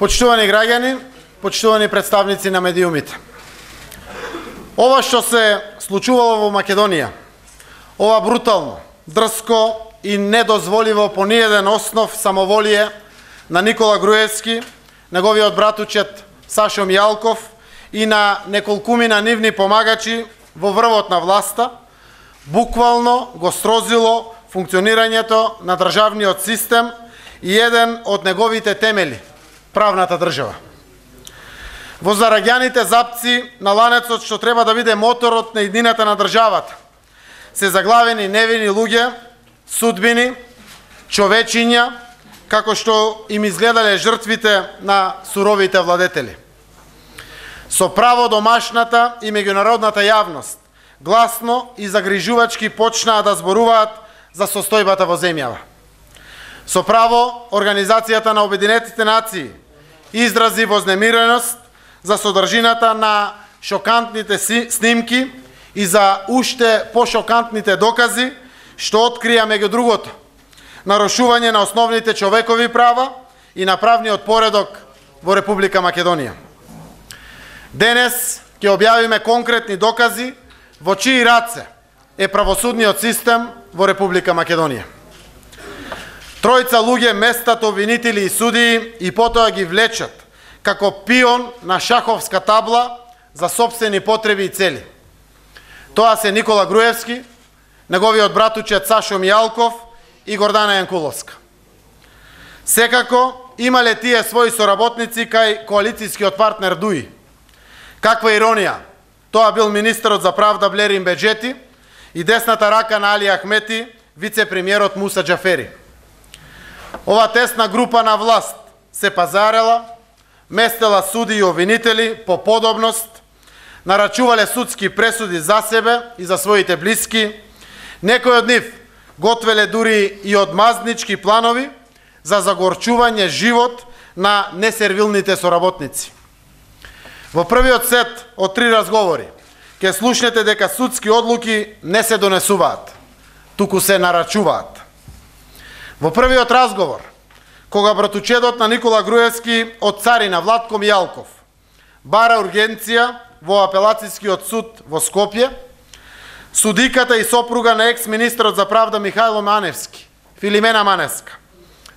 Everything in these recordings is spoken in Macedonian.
Почитувани граѓани, почитувани представници на медиумите. Ова што се случувало во Македонија, ова брутално, дрско и недозволиво по ниеден основ самоволие на Никола Груевски, неговиот братучет Сашо Мијалков и на неколкумина нивни помагачи во врвот на власта, буквално го срозило функционирањето на државниот систем и еден од неговите темели – правната држава. Во зараѓаните запци на ланецот што треба да биде моторот на едината на државата, се заглавени невини луѓе, судбини, човечиња, како што им изгледале жртвите на суровите владетели. Со право домашната и меѓународната јавност гласно и загрижувачки почнаа да зборуваат за состојбата во земјава. Со право, Организацијата на Обединетите нации изрази вознемиреност за содржината на шокантните снимки и за уште пошокантните докази што открија меѓу другото нарушување на основните човекови права и на правниот поредок во Република Македонија. Денес ќе објавиме конкретни докази во чии раце е правосудниот систем во Република Македонија. Тројца луѓе местат обвинители и судии и потоа ги влечат како пион на шаховска табла за сопствени потреби и цели. Тоа се Никола Груевски, неговиот братучет Сашо Мијалков и Гордана Јанкуловска. Секако имале тие своји соработници кај коалицијскиот партнер ДУИ. Каква иронија, тоа бил министерот за правда Блерин Беџети и десната рака на Али Ахмети, вице-премиерот Муса Џафери. Ова тесна група на власт се пазарела, местела суди и обвинители по подобност, нарачувале судски пресуди за себе и за своите блиски, некои од нив готвеле дури и одмазнички планови за загорчување живот на несервилните соработници. Во првиот сет од 3 разговори ќе слушнете дека судски одлуки не се донесуваат, туку се нарачуваат. Во првиот разговор, кога братучедот на Никола Груевски од царина Владко Мијалков бара ургенција во апелацијскиот суд во Скопје, судиката и сопруга на екс-министерот за правда Михајло Маневски, Филимена Маневска,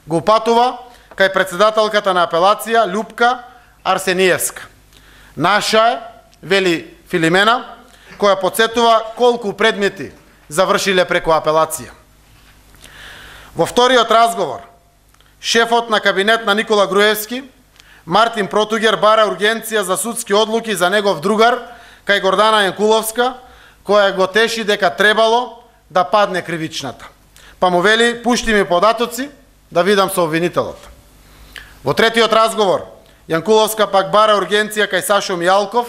го упатува кај председателката на апелација Љупка Арсениевска. Наша е, вели Филимена, која потсетува колку предмети завршиле преку апелација. Во вториот разговор, шефот на кабинет на Никола Груевски, Мартин Протугер, бара ургенција за судски одлуки за негов другар кај Гордана Јанкуловска, која го теши дека требало да падне кривичната. Па му вели, пушти ми податоци да видам со обвинителот. Во третиот разговор, Јанкуловска пак бара ургенција кај Сашо Мијалков,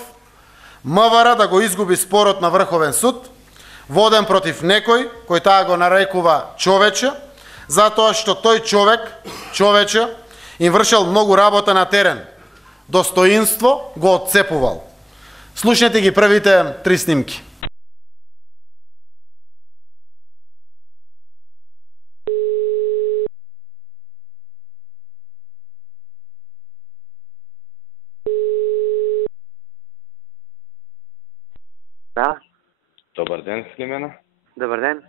МВР да го изгуби спорот на Врховен суд, воден против некој кој таа го нарекува човече, затоа што тој човече, им вршел многу работа на терен. Достоинство го отцепувал. Слушнете ги првите 3 снимки. Да. Добар ден, Филимена. Добар ден.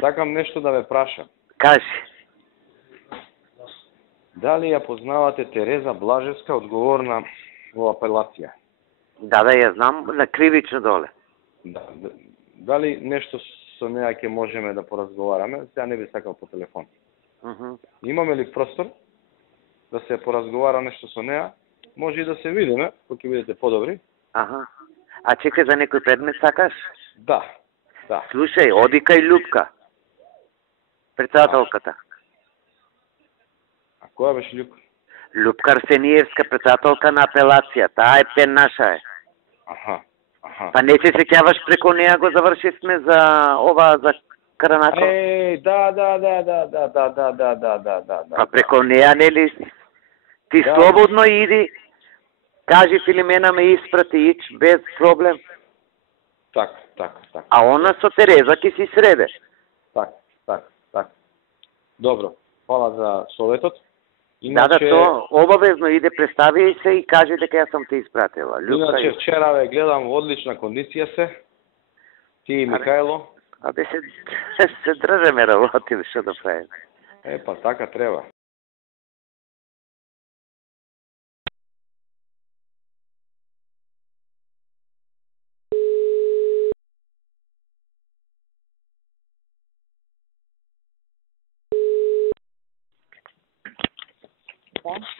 Сакам нешто да ве прашам. Кажи. Дали ја познавате Тереза Блажевска, одговорна во апелација? Да, ја знам, на кривично доле. Да. Дали нешто со неа ќе можеме да поразговараме? Сега не би сакал по телефон. Имаме ли простор да се поразговара нешто со неа? Може и да се видиме, кога ќе бидете подобри. Аха. А чекай, за некој предмет сакаш? Да. Слушај, оди кај Љупка, председателката. А која беше Љупка? Љупка Арсениевска, председателка на апелација. Таа е пен наша е. Аха. Па не се сеќаваш, преку неа го завршивме за ова, за Караначо? Да. Па преку неа, нели? Ти слободно иди, кажи Филимена ме испрати, ич, без проблем. Так. А она со Тереза ќе си среде. Так. Добро. Фала за советот. Да, то обавезно иде, представи се и кажи дека ја сум те испратила. Љубка. Иначе вчера ве гледам во одлична кондиција се. Ти и Михајло. Абе се држеме работи, што да правиме. Па така треба.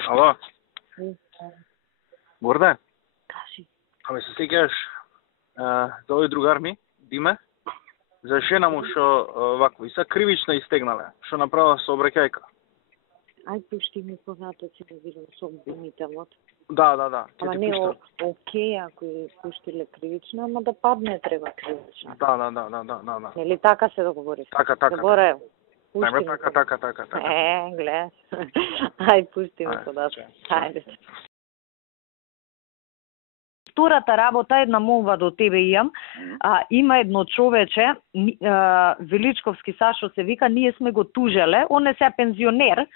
Ало? Горде? Абе се сеќаваш за овој другар ми, Диме, за жена му што вако и са кривично истегнале, што направила сообраќајка. Ај пушти ми позатоци да видам со обвинителот. Да. Ама не окей ако е пуштиле кривично, ама да падне треба кривично. Да. Нели така се договори? Така. Заборев. Ајме така. Гледаш. Ај пушти ми позатоци. Ајде. Втората работа, една молба до тебе имам. Има едно човече, Величковски Сашо се вика, ние сме го тужеле, он е се пензионер,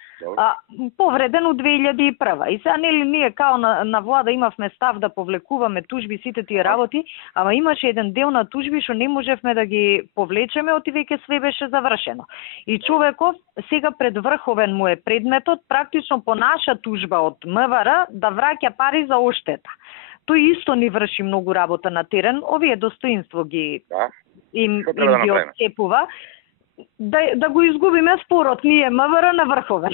повреден од 2001. И сега нели ние као на влада имавме став да повлекуваме тужби сите тие работи, ама имаше еден дел на тужби што не можевме да ги повлечеме, оти веќе све беше завршено. И човеков сега пред врховен му е предметот, практично по наша тужба од МВР да враќа пари за оштета. Тој исто ни врши многу работа на терен, овие достоинство ги им ги отцепува, да го изгубиме спорот ние МВР на врховен.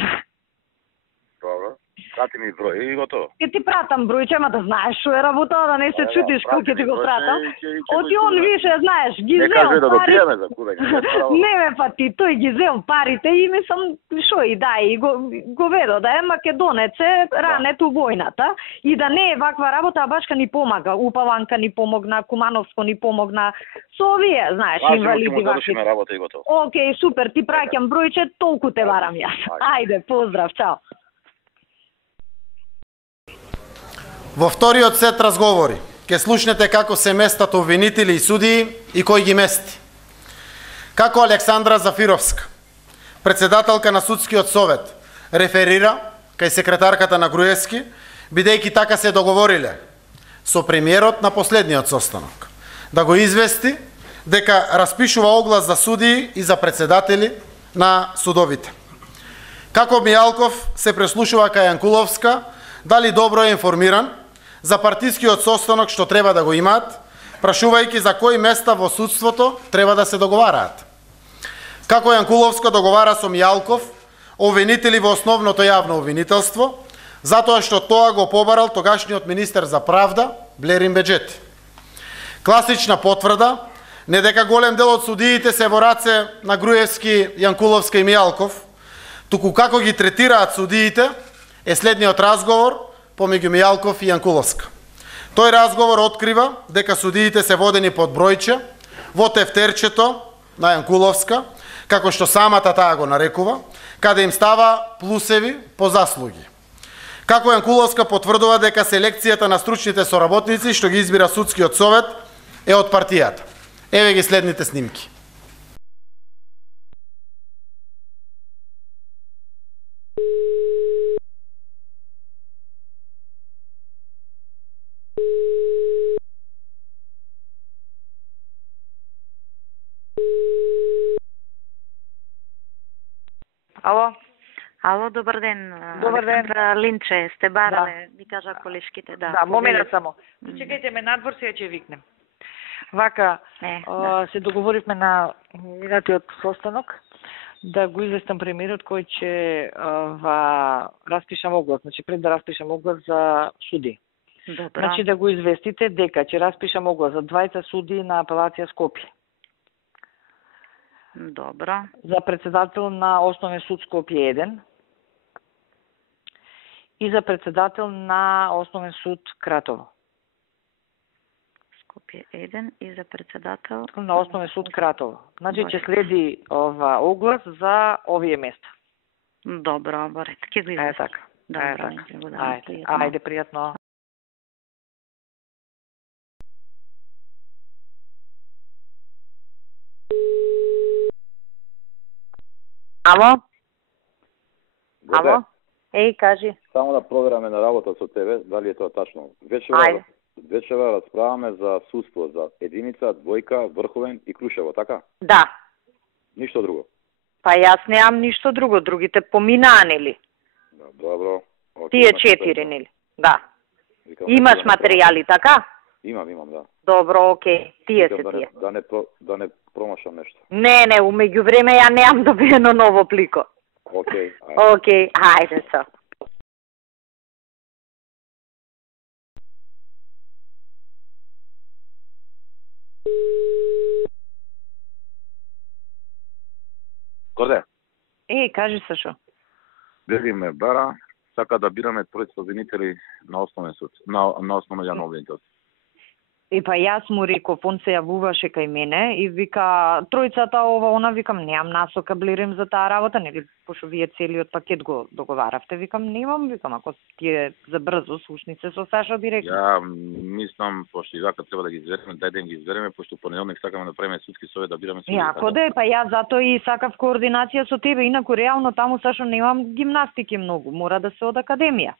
Добро. Прати ми број и готово. Ке ти пратам бројче, ама да знаеш што е работа, да не се чутиш кој ќе ти го пратам. Оти он више, знаеш, ги зел парите. Не кажи да допиеме за куда. Не ме па ти, тој ги зел парите и мислам, шо и да, и го ведо, да е македонец е ранет у војната и да не е ваква работа, а башка ни помага. Упаланка ни помогна, Кумановско ни помогна. Со овие, знаеш, инвалиди вакви. Океј, супер, ти праќам бројче, толку те барам јас. Ајде, поздрав, чао. Во вториот сет разговори ќе слушнете како се местат обвинители и судии и кој ги мести. Како Александра Зафировска, председателка на Судскиот совет, реферира кај секретарката на Груевски, бидејќи така се договориле со премиерот на последниот состанок, да го извести дека распишува оглас за судии и за председатели на судовите. Како Мијалков се преслушува кај Јанкуловска, дали добро е информиран за партискиот состанок што треба да го имаат, прашувајќи за кои места во судството треба да се договараат. Како Јанкуловска договара со Мијалков, обвинители во основното јавно обвинителство, затоа што тоа го побарал тогашниот министер за правда, Блерин Беџети. Класична потврда, не дека голем дел од судиите се во раце на Груевски, Јанкуловска и Мијалков, туку како ги третираат судиите, е следниот разговор помеѓу Мијалков и Јанкуловска. Тој разговор открива дека судиите се водени под бројче во тефтерчето на Јанкуловска, како што самата таа го нарекува, каде им става плусеви по заслуги. Како Јанкуловска потврдува дека селекцијата на стручните соработници што ги избира Судскиот совет е од партијата. Еве ги следните снимки. Ало, добар ден. Добар ден. Линче, сте барале, ми кажа колешките, да. Да, момент само. Чекајте ме надвор, сега ќе викнем. Вака, се договоривме на минатиот состанок да го известам премиерот кој ќе распишам оглас, значи пред да распишам оглас за суди. Добро. Значи да го известите дека ќе распишам оглас за 2 суди на апелација Скопје. Добро. За председател на Основен суд Скопје 1 и за председател на Основен суд Кратово. Скопје 1 и за председател на Основен суд Кратово. Значи ќе следи оглас за овие места. Добро, барет. Ќе го известам. Така. Добро. Ајде, пријатно. Ало? Ало? Еј, кажи. Само да провераме на работа со тебе, дали е тоа тачно. Ајде. Вечера расправаме за судство, за единица, двојка, врховен и Крушево, така? Да. Ништо друго. Па јас немам ништо друго, другите поминаа, нели? Добро. Тие 4, нели? Да. Имаш материјали, така? Имам, да. Добро, окей. Тие се тие. Да не промашам нешто. Не, умеѓу време ја немам добиено ново плико. Окей. Окей, ајде са. Корде, Еј, кажи Сашо. Деви ме бара, сака да бираме тројца обвинители на основен суд, на основен обвинител. И па јас му реков, он се јавуваше кај мене и вика, тројцата ова, она, викам, немам насока, блирим за таа работа, нели, пошто вие целиот пакет го договаравте, викам, немам, викам, ако ти е за брзо, слушнице со Саша директно. Ја мислам, пошто и вака треба да ги избереме, дај да ги избереме, пошто понеделник сакаме да правиме судски совет да бираме судски. Јако да е, па јас затоа и сакав координација со тебе, инаку реално таму, Сашо, немам гимнастики многу, мора да се од академија.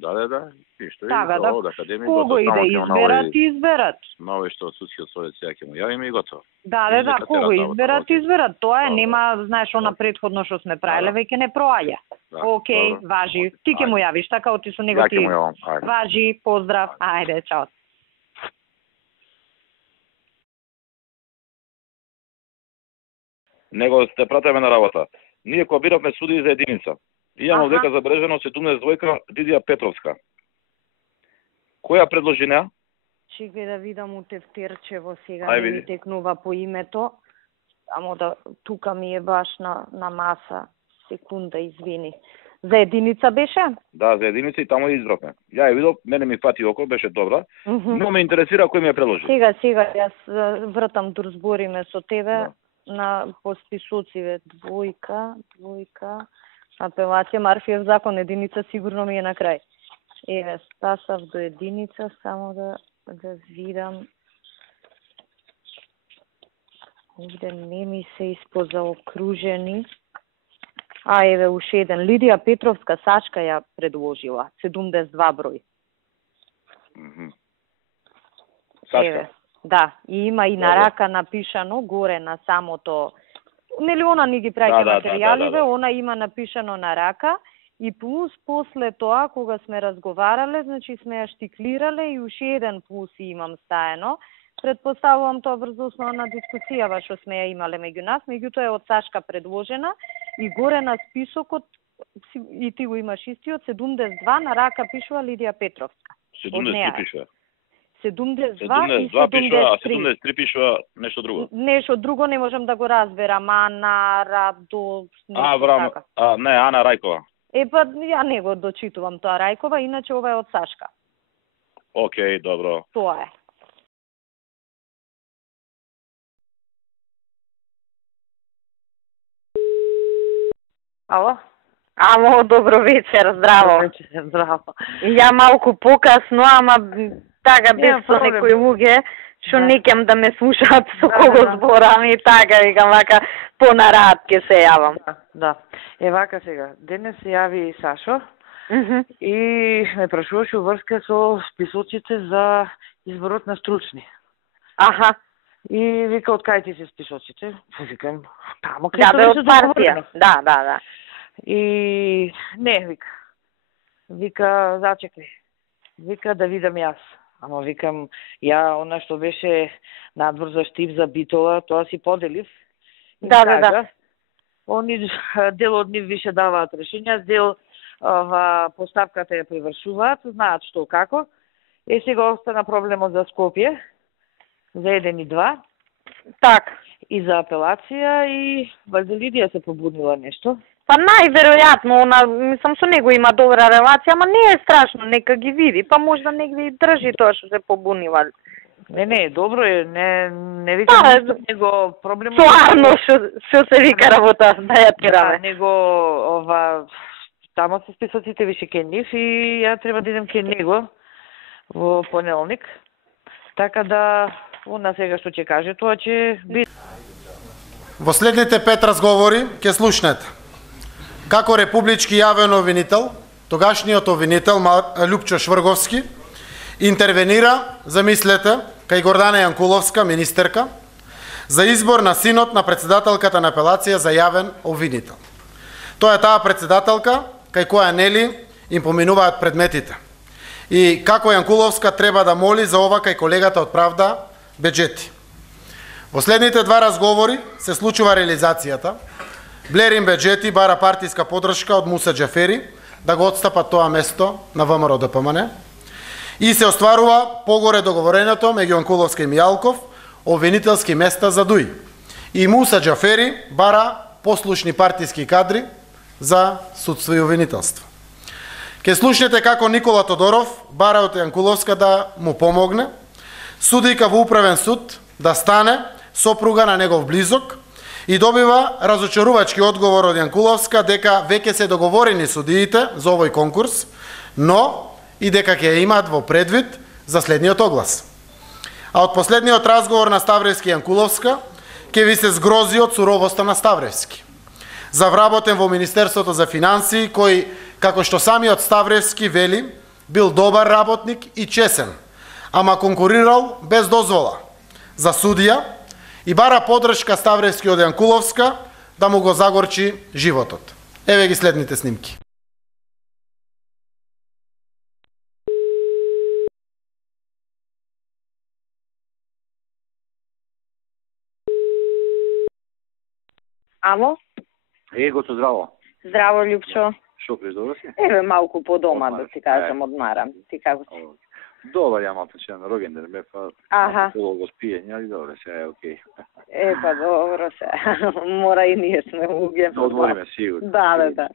Да. Ништо Така, да. од академија. Кого и да изберат. На овој што од судскиот совет сега ќе му јавиме и готово. Да, кого изберат, тоа е, нема, знаеш, она претходно што сме правеле, веќе не проаѓа. Океј, важи. Ти ќе му јавиш, така, оти со него ти. Важи, поздрав, ајде, чао. Него сте пратеме на работа. Ние кога биравме суди за единица. Имам дека забележено 17 двојка Лидија Петровска. Која предложи неа? Чекај да видам у тефтерчево сега, не ми текнува по името. Само да, тука ми е баш на маса. Секунда, извини. За единица беше? Да, за единица и таму избравме. Ја ја видов, мене ми фати око, беше добра, но ме интересира кој ми ја предложи. Сега, јас вртам да разбориме со тебе на посписоциве. Двојка, апелација, Марфиев закон, единица сигурно ми е на крај. Еве, Стасав до единица, само да видам. Овде не ми се испозаокружени. Еве, уште еден. Лидија Петровска, Сашка ја предложила. 72 број. Сашка? Еве, да. И има и на рака напишано, горе на самото... Нели она ни ги праќа материјаливе, она има напишано на рака. И плюс после тоа, кога сме разговарале, значи сме ја штиклирале и уште еден плюс имам стаено. Предпоставувам тоа врз основа на дискусијава што сме ја имале меѓу нас, меѓутоа е од Сашка предложена и горе на списокот, и ти го имаш истиот, 72 на рака пишува Лидија Петровска. 73 пишува. 72 и 73. А 73 пишува нешто друго. Нешто друго не можам да го разберам, Ана Радо... Не, Ана Рајкова. Па, ја не го дочитувам тоа Рајкова, иначе ова е од Сашка. Океј, добро. Тоа е. Ало? Добро вечер, здраво. Здраво. Ја малку покасно, ама така без со некои луѓе, што не кем да ме слушаат со кого зборам и така, викам вака, понарад ќе се јавам. Да. Вака сега, денес се јави Сашо и ме прашуваше врска со списоците за изборот на стручни. И вика, од кај ти се списоците? Викам, тамо кај да, од партија. Да. И не, вика, зачекај. Вика да видам јас. Ама викам, ја она што беше надвор за Штип за Битола, тоа си поделив. Да. Они дел од нив више даваат решења, дел поставката ја привршуваат, знаат што како. Сега остана проблемот за Скопје, за 1 и 2. Так. И за апелација и вајде Лидија се побунила нешто. Па најверојатно, мислам со него има добра релација, ама не е страшно, нека ги види, па можда негде и држи тоа што се побунила. Не, добро е, не викам него проблем. Стварно што се вика работа, да ја тираме. Него тамо се списоците више ке нив и ја треба да идем ке него во понеделник. Така да, она сега што ќе каже, тоа ќе биде. Во следните 5 разговори ќе слушнете како републички јавен обвинител, тогашниот обвинител Лјупчо Шврговски интервенира, замислете, кај Гордана Јанкуловска, министерка, за избор на синот на председателката на апелација за јавен обвинител. Тоа е таа председателка кај која нели им поминуваат предметите. И како Јанкуловска треба да моли за ова кај колегата од Правда Беџети. Во следните два разговори се случува реализацијата. Блерин Беџети бара партиска подршка од Муса Џафери да го отстапат тоа место на ВМРО ДПМН и се остварува погоре договореното меѓу Јанкуловска и Мијалков обвинителски места за ДУИ. И Муса Џафери бара послушни партиски кадри за судство и обвинителство. Ке слушнете како Никола Тодоров бара од Јанкуловска да му помогне, судика во управен суд да стане сопруга на негов близок и добива разочарувачки одговор од Јанкуловска дека веќе се договорени судиите за овој конкурс, но и дека ќе имаат во предвид за следниот оглас. А од последниот разговор на Ставревски и Јанкуловска ќе ви се згрози од суровоста на Ставревски. Завработен во Министерството за финансии, кој, како што самиот Ставревски вели, бил добар работник и чесен, ама конкурирал без дозвола за судија и бара подршка Ставревски од Јанкуловска да му го загорчи животот. Еве ги следните снимки. Ало? Гото, здраво. Здраво, Лјупчо. Шо преш, добро си? Еве малку по дома, да ти кажам, одмарам. Ти како си? Добар, ја малку че на рогендер бе, па Аха. полого спиење, али добре, сега е окей. Па добро се. Мора и ние сме луѓе. Да одвориме сигурно. Да.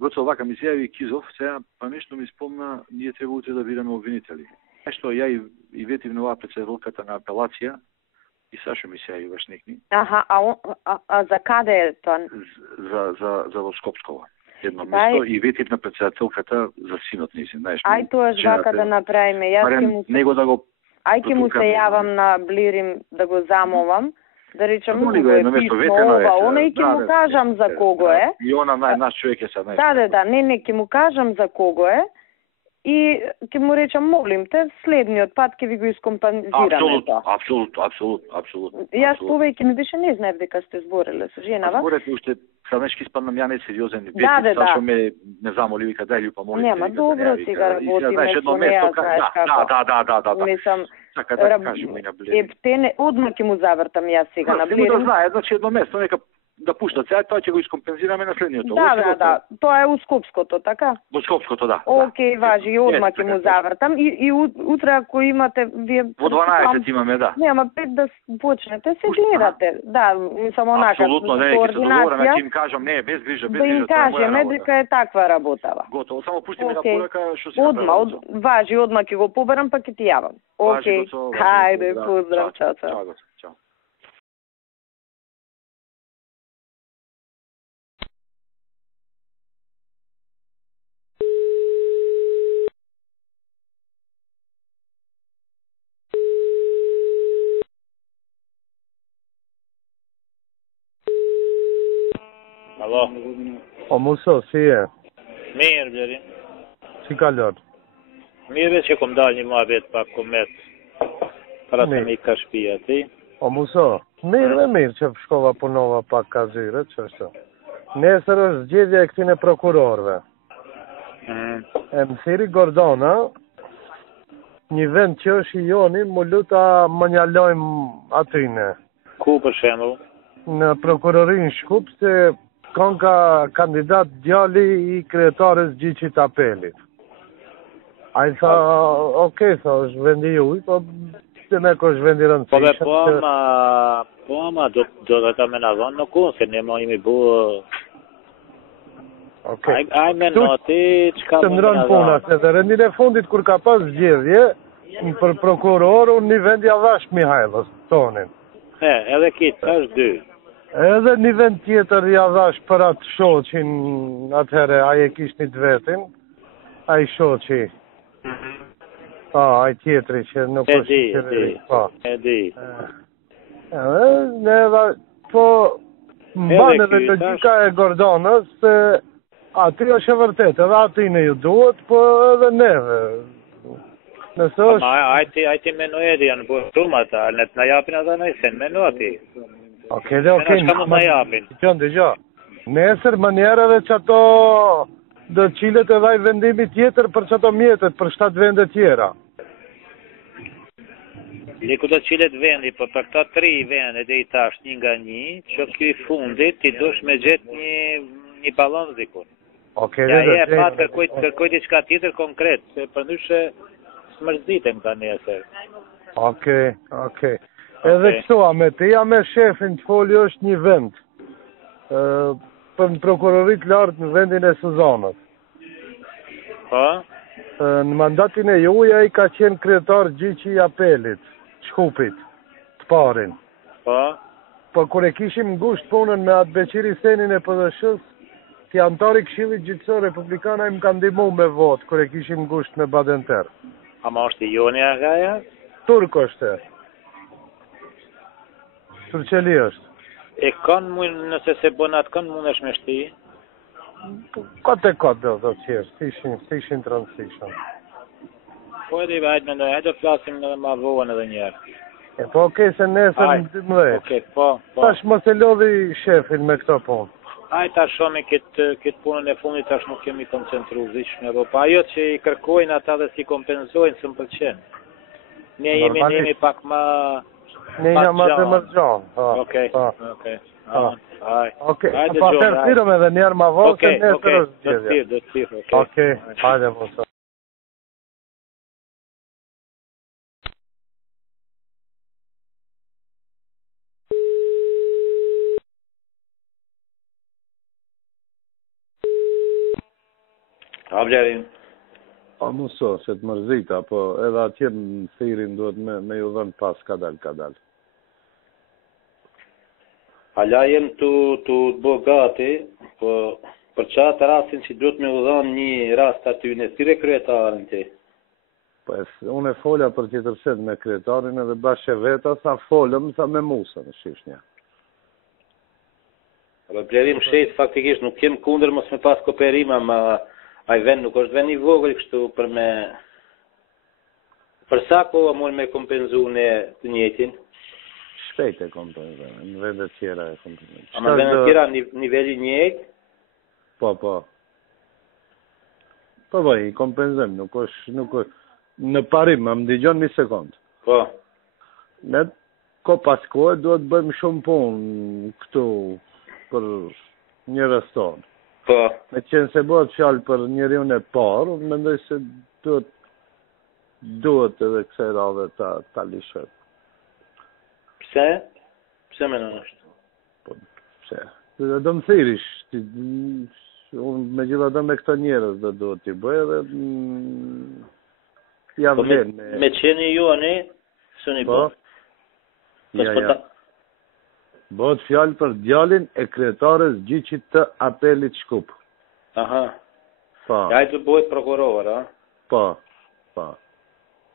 Гото, вака ми се јави Кизов, сега па нешто ми спомна, ние треба утре да бидеме обвинители. Нешто ја и ветив на оваа председателката на апелација, и Сашо ми се јави некни. Аха, а за каде е тоа? За во Скопскова. Едно место и ветив на председателката за синот низин, знаеш. Ај тоа вака да направиме. Јас ќе му него да го Ај ќе му се јавам на Блирим да го замолам. Да речам, го е писмо ова, и ќе му кажам за кого е. И она наш човек е сад, знаеш. Да, не, ќе му кажам за кого е. И ќе му речам, молим те, следниот пат ќе ви го искомпензираме тоа. Апсолутно. Јас повеќе ми беше не знаев дека сте збореле со женава. Зборете уште, саднешки спаднам ја несериозен. Да. Сашо ме замоли, вика, дај Љупа, молим те. Нема, добро сега работиме со неа, знаеш како. Да. Мислам, така да кажем на Блерин. Ептене, одма ќе му завртам јас сега на Блерин. Да знае, значи едно место, нека да пуштат сега, тоа ќе го искомпензираме на следниот. Да. Тоа е у Скопското, така? Во Скопското, да. Океј, важи, одма ќе му завртам. И утре, ако имате, вие... Во 12 имаме, да. Нема, 5 да почнете, се гледате. Да, мислам онака. Апсолутно, не, ќе се договориме, ќе им кажам, не, без грижа. Да им кажеме дека е таква работава. Готово, само пушти ми на порака што си направил. Важи, одма ќе го побарам, па ќе ти јавам. Океј, хајде, поздрав, чао. Чао. Alo. O Muso, si je? Mirë, Blerin. Si ka lërë? Mirë që kom dalë një muhabet pak komet. Para të mi ka shpia, ti? O Muso, mirë që shkova punova pak ka zyre, që është. Nesër është zgjedhja e këtine prokurorve. E më thiri Gordona, një vend që është i joni, mu luta më njalojmë atyne. Ku për shembull? Në prokurorin Shkup, se kanë ka kandidat djali i kryetarës Gjiçit Apelit. A i tha, okej, tha, është vendi juj, po se me ko është vendi rëndësishëm. Po, ama, do të ta menadhon në kunë, se ne ma imi bu... Okej. Ajme në ti, qka më menadhon? Puna, se dhe rendin e fundit, kur ka pas zgjedhje, për prokuror, unë një vendi Avash Mihajlës, tonin. Edhe kitë, është dy. Edhe një vend tjetër ja dhash për atë shoqin, atëhere, aje kishtë një të vetin, aje shoqi. Aje tjetëri që nuk është qeveri. E di. Po, më banë edhe logika e Gordonës, se Aty është e vërtet, edhe aty në ju duhet, po edhe neve. Nëse është... Ajti me Noedi janë bërë shumë ata, në të në japin ata në isen, me no ati. Okej, në në japin. Dëgjo, nesër më njerë edhe që ato dhe qilet edhe i vendimi tjetër për që ato mjetet, për 7 vende tjera. Liku do qilet vendi, për këta 3 vende dhe i tash një nga një, që kjo i fundit, ti dush me gjetë një balans dikun. Ja e pat kërkoj diçka tjetër konkret, se përndyshe smërzitem ka nesër. Okej. Edhe kështu, ja me shefin të foli është një vend, për në prokurorit lartë në vendin e Suzanët. Po? Në mandatin e juja i ka qenë kryetar gjyqi i apelit, Shkupit, të parin. Po? Po kur e kishim ngusht punën me atë Beqiri Senin e PDSH-s, ti antari Këshillit Gjyqësor Republikana i më ka ndihmu me votë kur e kishim ngusht me Badenter. Ama është i joni agaja? Turk është. Turqeli është. E kanë mund, nëse se bonat kanë mund është me shti? Kote do të qërë, si ishin të rëndësishëm. Po edhe i vajtë me ndoj, hajtë flasim edhe ma vohën edhe njerë. Po okej, se nesër në 12. Okej, po. Tash mos e lodhi shefin me këto punë. Ajë tash shomi këtë punën e fundit tash nuk kemi koncentru zishme, po ajo që i kërkojnë ata dhe si kompenzojnë së më pëlqenë. Ne jemi pak ma... Ne jam ma të mërgjohë. Okej. Okej, pa tërësirëm edhe njerë ma vohë, se nesër është gjithja. Do të thirë, okej. Hajde, mësë. Ablerin. A mëso, se të mërzita, po edhe atje në thirin duhet me ju dhënë pas kadal. Ala jem të bo gati, po për qatë rastin që duhet me u dhënë një rast aty në tire kryetarin ti. Po unë e folja për që tërset me kryetarin edhe bashkë veta, sa folëm, sa me musa në shishnja. Ablerin shet faktikisht nuk kem kunder mos me pas kooperima, ma ai vend nuk është vend i vogël kështu për me... Për sa kohë mund me kompenzu në të njëjtin? Shpejt e kompenzu, në vendet tjera e kompenzu. A në vendet tjera nivelli njëjt? Po. Po, i kompenzëm, nuk është... Në parim, më digjon një sekund. Po. Ne, pas kohë, duhet bëjmë shumë punë këtu për një restoran. Po. Me qenë se bëhet fjalë për njeriun e parë, unë mendoj se duhet edhe kësaj radhe ta lishet. Pse? Pse menon është? Po, pse? Do më thirish, unë me gjitha do me këta njerës dhe duhet t'i bëj edhe jam vjen. Me qeni ju, ani? Suni po? Ja. Bëhet fjalë për djalin e kryetarës gjyqit të apelit Shkup. Aha. Po. Ja i të bëhet prokuror, a? Po.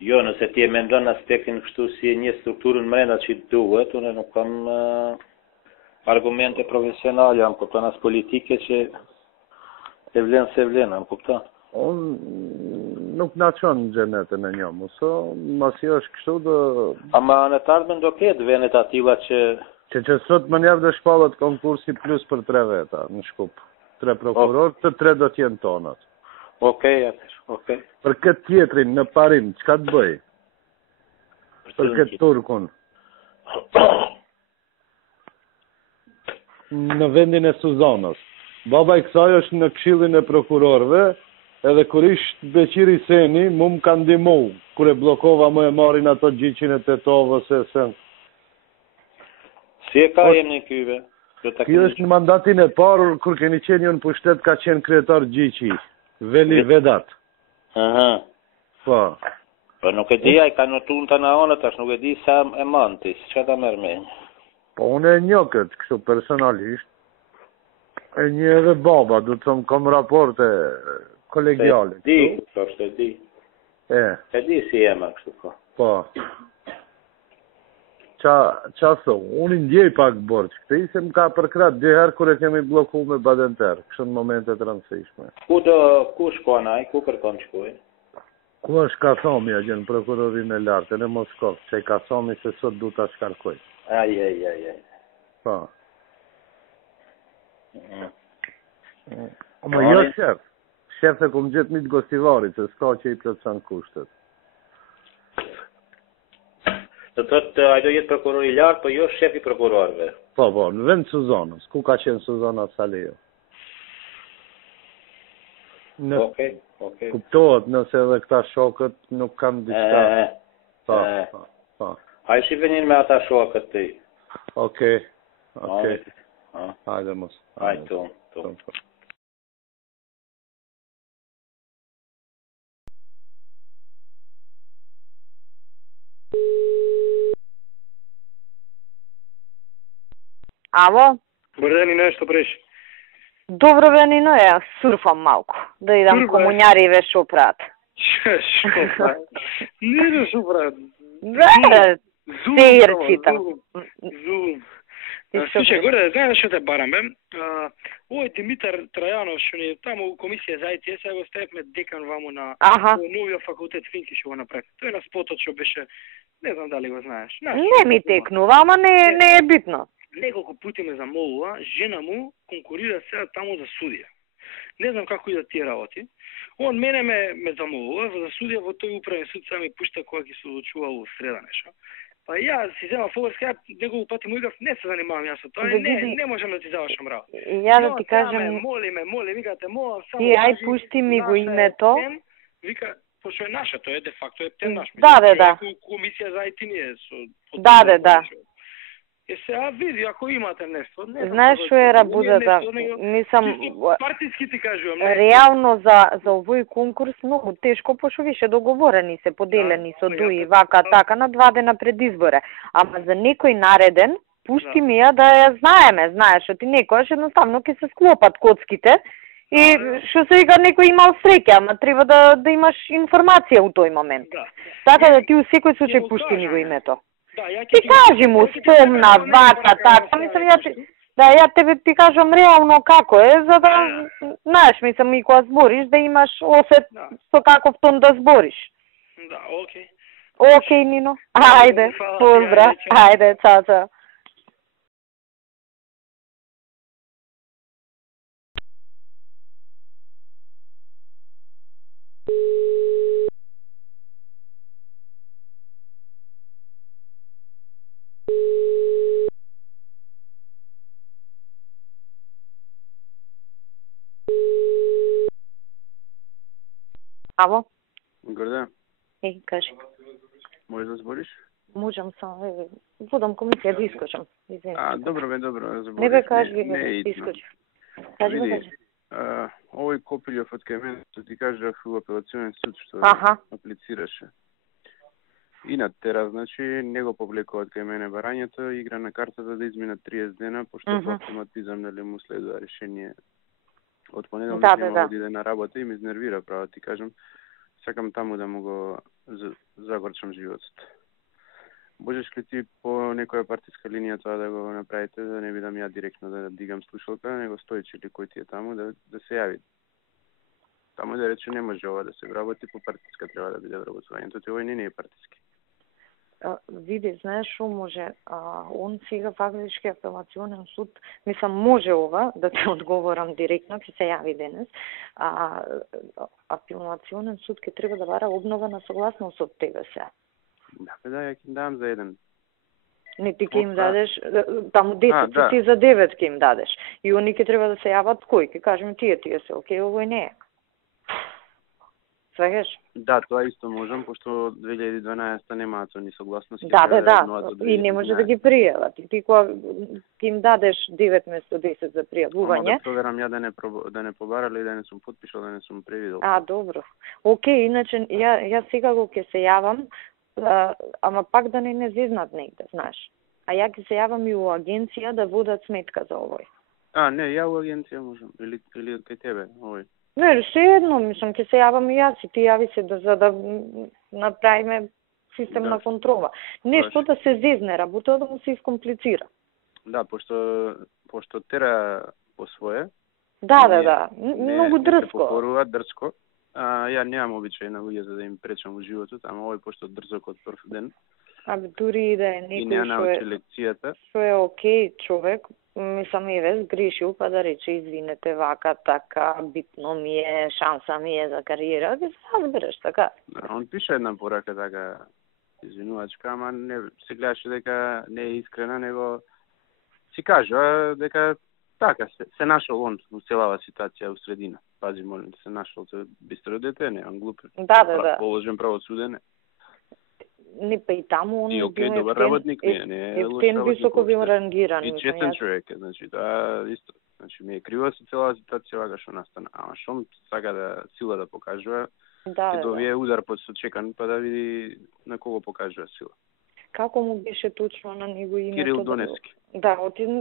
Jo, nëse ti e mendon aspektin kështu si një strukturën mrenda që i duhet, unë nuk kam argumente profesionale, jam kupton as politike që e vlen se vlen, am kupton? Unë nuk na çon në xhenetën e një, mëso, masi është kështu do... Ama në të ardhmen do ketë venet atilla që sot më njavë dhe shpallat konkursi plus për 3 veta në Shkup. 3 prokuror, të 3 do t'jenë tonat. Okej. Për këtë tjetrin në parim, çka të bëj? Për këtë turkun. Në vendin e Suzanës. Baba i kësaj është në këshillin e prokurorëve, edhe kur ishte Beqiri Seni, mu më ka ndihmu, kur e blokova më e marrin ato gjyqin e Tetovës e sen. Si e ka jem në kyve? Kjo është në mandatin e parë, kur keni qenë ju në pushtet, ka qenë kryetar gjyqi, Veli Vedat. Aha. Po. Po nuk e di, a i ka notu në të na onët, ashtë nuk e di sa e manti, si që ta mërë me. Po unë e një këtë, kështu personalisht, e një edhe baba, du të thëmë kom raporte kolegiale. E di. E di si jema kështu, po. Po. Qaso, unë ndjej pak borçë, i se më ka përkrat dyherë kur e kemi bloku me badentar, kështë në momente të rëndësishme. Ku shkon ai, ku kërkon shkoj? Ku është Kasomi, a gjenë prokurorin e lartë, në Moskov, që i Kasomi se sot du të shkarkoj. Aj. Pa. Ama jo shef. Shef e kom gjithë mitë gostivarit, se s'ka që i plëtsan kushtet. Të thotë, ai do jetë prokuror i lartë, po jo shef i prokurorëve. Po, në vend Suzanës. Ku ka qenë Suzana Salejo? Okej. Kuptohet nëse edhe këta shokët nuk kanë diçka. Po. Ai shi venin me ata shokët ti. Okej. Hajde mos. Hajde, Ало? Добър ден, и нещо преш. Добро бе, Нино, ја сурфам малку. Да идам комуњари и веш опрат. Шо прават? Не да шо прават. Да, сеир читам. Зум. Слушай, горе, знаеш што те барам, бе? Овој Димитар Трајанов, што ни таму у комисија за IT, сега го ставивме декан ваму на новиот факултет Финки што го направи. Тој на спотот што беше, не знам дали го знаеш. Не ми текнува, ама не е битно. Неколку пути ме замолува, жена му конкурира сега таму за судија. Не знам како и да тие работи. Он мене ме замолува за судија во тој управен суд, сега ми пушта кога ќе се одлучува во среда нешто. Па ја си земав фогарска, неколку пати му играв, не се занимавам јас со тоа, не можам да ти завршам работа. Ја да ти кажам, моли, викате, молам само. Ти ај пушти ми го името. Вика, пошто е наша, тоа е де факто е тем наш. Да. Комисија за IT ние со. Да. Е сега види, ако имате нешто. Знаеш што е работата? Мислам, партиски ти кажувам. Реално за овој конкурс многу тешко, пошто више договорени се, поделени со ДУИ, вака, така, на 2 дена пред избора. Ама за некој нареден, пушти ми ја да ја знаеме, знаеш, што ти некојаш едноставно ќе се склопат коцките и што се вика некој имал среќа, ама треба да имаш информација у тој момент. Така да ти у секој случај пушти ми го името. Ти кажи му, спомна, вака, така, мислам, ја тебе ти кажам реално како е, за да, знаеш, мислам, и кога збориш, да имаш осет со каков тон да збориш. Да, окей. Окей, Нино. Ајде, поздрав. Ајде, чао. Ало? Горда. Кажи. Можеш да збориш? Можам само, водам комисија да искочам. Добро. Не бе, кажи, искочи. Кажи. Овој Копилјов од кај мене, што ти кажав у апелационен суд, што аплицираше. И на тера, значи, не го повлекува од кај мене барањето, игра на картата да изминат 30 дена, пошто по автоматизам му следува решение. Од понеделник не мога да иде на работа и ме изнервира, право ти кажам. Сакам таму да му го загорчам животот. Можеш ли ти по некоја партиска линија тоа да го направите, да не бидам ја директно да дигам слушалка, него Стојче или кој ти е таму, да се јави. Таму да рече не може ова да се вработи, по партиска треба да биде вработувањето, ти овој не е партиски. Види, знаеш што може, он сега фактички апелационен суд, мислам, може ова, да те одговорам директно, ќе се јави денес, апелационен суд ќе треба да бара обнова на согласност од тебе сега. Да, ја ќе им дам за еден. Не ти ќе им дадеш, таму 10 ти за 9 ќе им дадеш. И они ќе треба да се јават кој, ќе кажем тие се, окей, овој не е. Свегаш? Да, тоа исто можам, пошто 2012 немаат ни согласност. Да, и не може да ги пријават. Ти кога ќе им дадеш 9 место 10 за пријавување. Ама да проверам ја да не побарале и да не сум потпишал, да не сум превидел. Добро. Океј, иначе ја сега го ќе се јавам, ама пак да не зизнат негде, знаеш. А ја ќе се јавам и у агенција да водат сметка за овој. Не, ја у агенција можам, или кај тебе, овој. Не, се едно, мислам, ќе се јавам и јас и ти јави се за да направиме систем на контрола. Нешто да се зезне работа, да му се искомплицира. Да, пошто тера по свое. Да. Многу дрско. Не покорува дрско. Ја немам обичај на луѓе за да им пречам во животот, ама овој пошто дрзок од прв ден. Дури и да е некој што е окей човек, мислам еве сгрешил па да рече извинете вака така битно ми е, шанса ми е за кариера, да се разбереш така. Он пише една порака така извинувачка, ама не се гледаше дека не е искрена, него си кажа дека така се нашол он во целава ситуација во средина. Пази, молим, се нашол се бистро дете, не он глуп. Да. Положен правосуден. Не па и таму он бил добар работник, не е лош работник. високо бил рангиран. И честен човек, значи, да, исто. Значи, ми е крива со целава ситуација вака што настана. Ама што сака да сила да покажува, ќе добие удар под сочекан, па да види на кого покажува сила. Како му беше точно на него името? Кирил Донески. Да,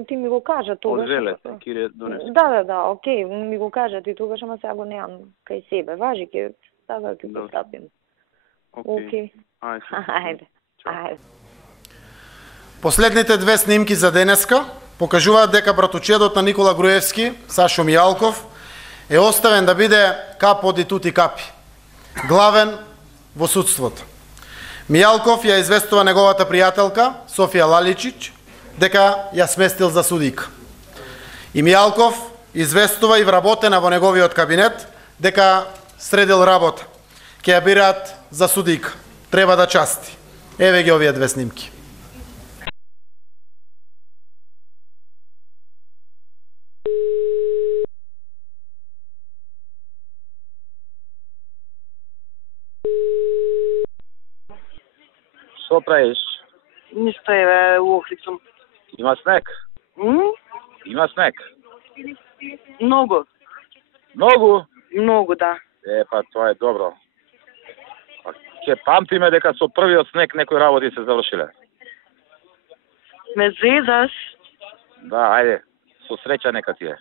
ти ми го кажа тогаш. Од Велете, Кирил Донески. Да, окей, ми го кажа ти тогаш, ама сега го немам кај себе. Важи ќе да ти постапим. Окей. Ајде. Последните две снимки за денеска покажуваат дека братучедот на Никола Груевски, Сашо Мијалков, е оставен да биде кап оди тути капи. Главен во судството. Мијалков ја известува неговата пријателка, Софија Лаличич, дека ја сместил за судик. И Мијалков известува и вработена во неговиот кабинет дека средил работа. Ке ја бираат за судик. Треба да части. Еве ги овие две снимки. Што правиш? Ништо еве, у Охрид сум. Има снег? Има снег? Многу. Многу? Многу, да. Па тоа е добро. Ќе памтиме дека со првиот снег некои работи се завршиле. Ме зезаш? Да, ајде. Со среќа нека ти е.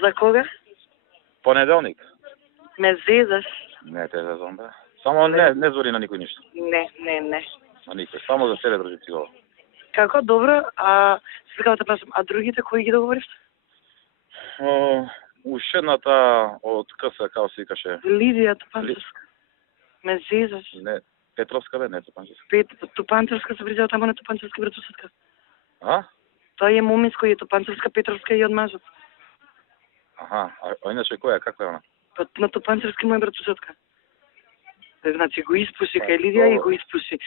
За кога? Понеделник. Ме зезаш? Не те зезам, да. Само не звори на никој ништо. Не. На никој, само за себе држи цигова. Како, добро, сега да прашам, а другите кои ги договориш? Ушедната од КС, како се викаше? Лидија Тупанчевска. Ме зезаш? Не, Петровска бе, не Тупанчевска. Тупанчевска се вризава тамо на Тупанчевска братусетка. Тоа е момиско, е Тупанчевска, Петровска и од мажот. А иначе која, каква е она? На Тупанчевски мој братусетка. Значи го испуши кај Лидија и го испуши.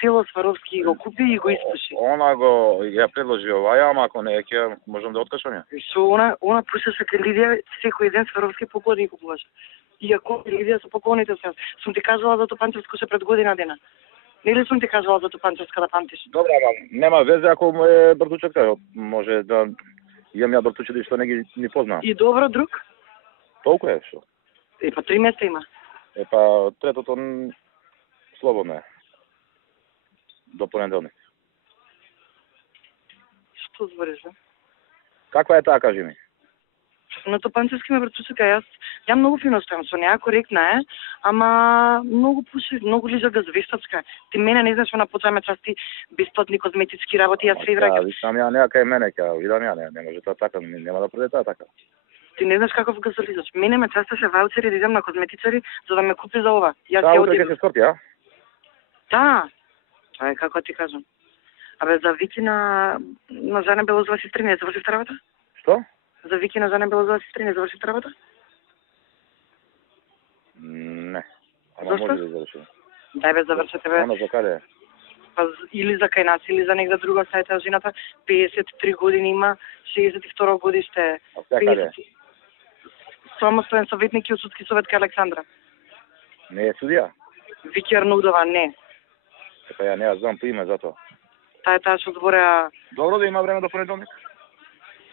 Цело Сваровски го купи и го испуши. Она го ја предложи оваја, ама ако не ќе можам да откажам ја. Со она пушеше кај Лидија, секој ден Сваровски поклони го купуваше. Иако Лидија со поклоните се. Сум ти кажала за Тупанчевско се пред година дена. Нели сум ти кажала за Тупанчевска да памтиш? Добре, ама нема везе ако му е братучетка. Може да имам ја братучети што не ги ни познавам. И добро друг? Толку е што? Па 3 места има. Третото слободно е. До понеделник. Што збориш, бе? Каква е таа, кажи ми? На Тупанчевски ме братучека, ја многу фино стојам со неа, коректна е, ама многу пуши, многу лижа газвестачка. Ти мене не знаеш, она почаме части бесплатни козметички работи, јас се враќам. Да, висам ја неа кај мене, ќе видам ја, не може тоа така, нема да проде тоа така. Ти не знаеш каков газолизач. Мене ме часташе ваучери да идам на козметичари за да ме купи за ова. Јас ќе одам. Ќе се скорти, а? Да. Тоа е како ти кажам. Абе за Вики на Жана Белозова сестри не заврши работа? Што? За Вики на Жана Белозова сестри не заврши работа? Не. Ама може да заврши. Дај бе завршете бе. Она за каде? Па или за кај нас, или за негда друга сајта, жената 53 години има, 62 годиште. А сега каде? Самостоен советник и од судски совет кај Александра. Не е судија? Вики Арнудова, не. Па ја не ја знам по име за тоа. Таа што збореа... Добро да има време до понеделник.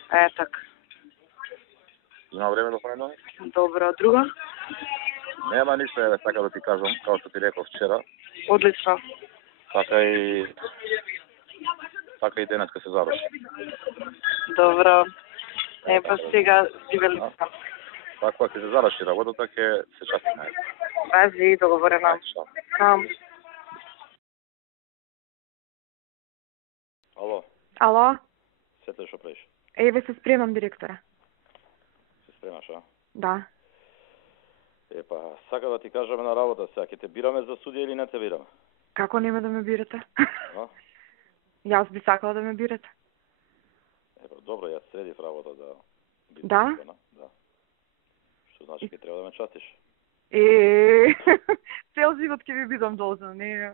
Така. Има време до понеделник? Добро, друго? Нема ништо, еве така да ти кажам, како што ти реков вчера. Одлично. Така и денеска се заврши. Добро. Па сега дивели. Така ќе се заврши работата, ќе се частиме. Пази, договорено. Ало, Ало, сете што правиш? еве се спремам, директора. Се спремаш, а? Да. Епа, сака да ти кажеме на работа сега, ќе те бираме за судија или не те бираме? Како нема да ме бирате? А? Јас би сакала да ме бирате. Епа, добро, јас средив работа да... Да? Да. Што значи ќе треба да ме чатиш? Цел живот ќе ви бидам должна, не...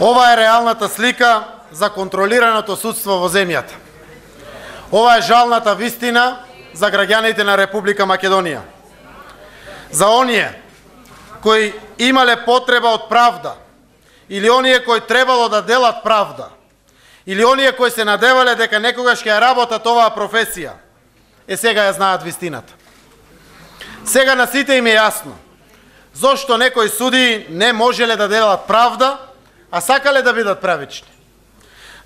Ова е реалната слика за контролираното судство во земјата. Ова е жалната вистина за граѓаните на Република Македонија. За оние кои имале потреба од правда, или оние кои требало да делат правда, или оние кои се надевале дека некогаш ќе работат оваа професија, сега ја знаат вистината. Сега на сите им е јасно зошто некои суди не можеле да делат правда, а сакале да бидат правични.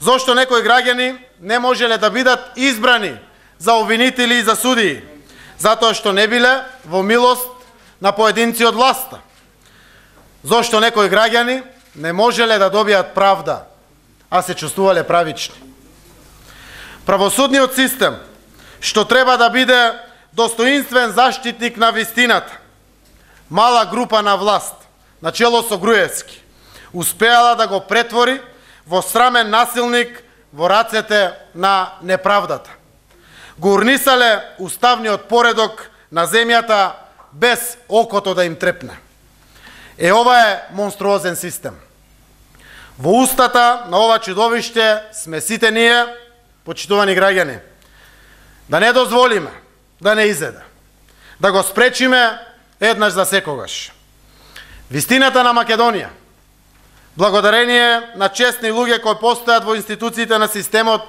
Зошто некои граѓани не можеле да бидат избрани за обвинители и за судии, затоа што не биле во милост на поединци од власта. Зошто некои граѓани не можеле да добијат правда, а се чувствувале правични. Правосудниот систем, што треба да биде достоинствен заштитник на вистината, мала група на власт, начело со Груевски, успеала да го претвори во срамен насилник во рацете на неправдата. Го урнисале уставниот поредок на земјата без окото да им трепне. Ова е монструозен систем. Во устата на ова чудовиште сме сите ние, почитувани граѓани. Да не дозволиме да не изеде. Да го спречиме еднаш за секогаш. Вистината на Македонија, благодарение на честни луѓе кои постојат во институциите на системот,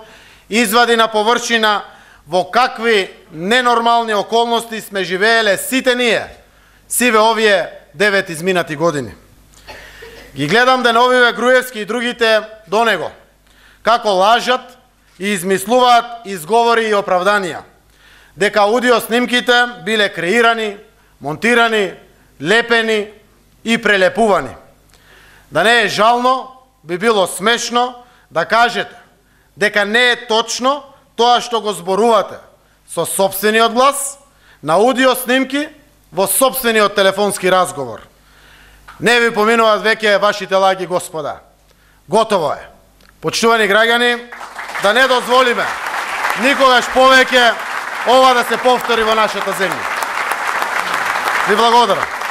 извади на површина во какви ненормални околности сме живееле сите ние, сиве овие 9 изминати години. Ги гледам деновиве Груевски и другите до него, како лажат и измислуваат изговори и оправданија, дека аудио снимките биле креирани, монтирани, лепени и прелепувани. Да не е жално, би било смешно да кажете дека не е точно тоа што го зборувате со сопствениот глас, на аудио снимки, во сопствениот телефонски разговор. Не ви поминуваат веќе вашите лаги, господа. Готово е. Почитувани граѓани, да не дозволиме никогаш повеќе ова да се повтори во нашата земја. Ви благодарам.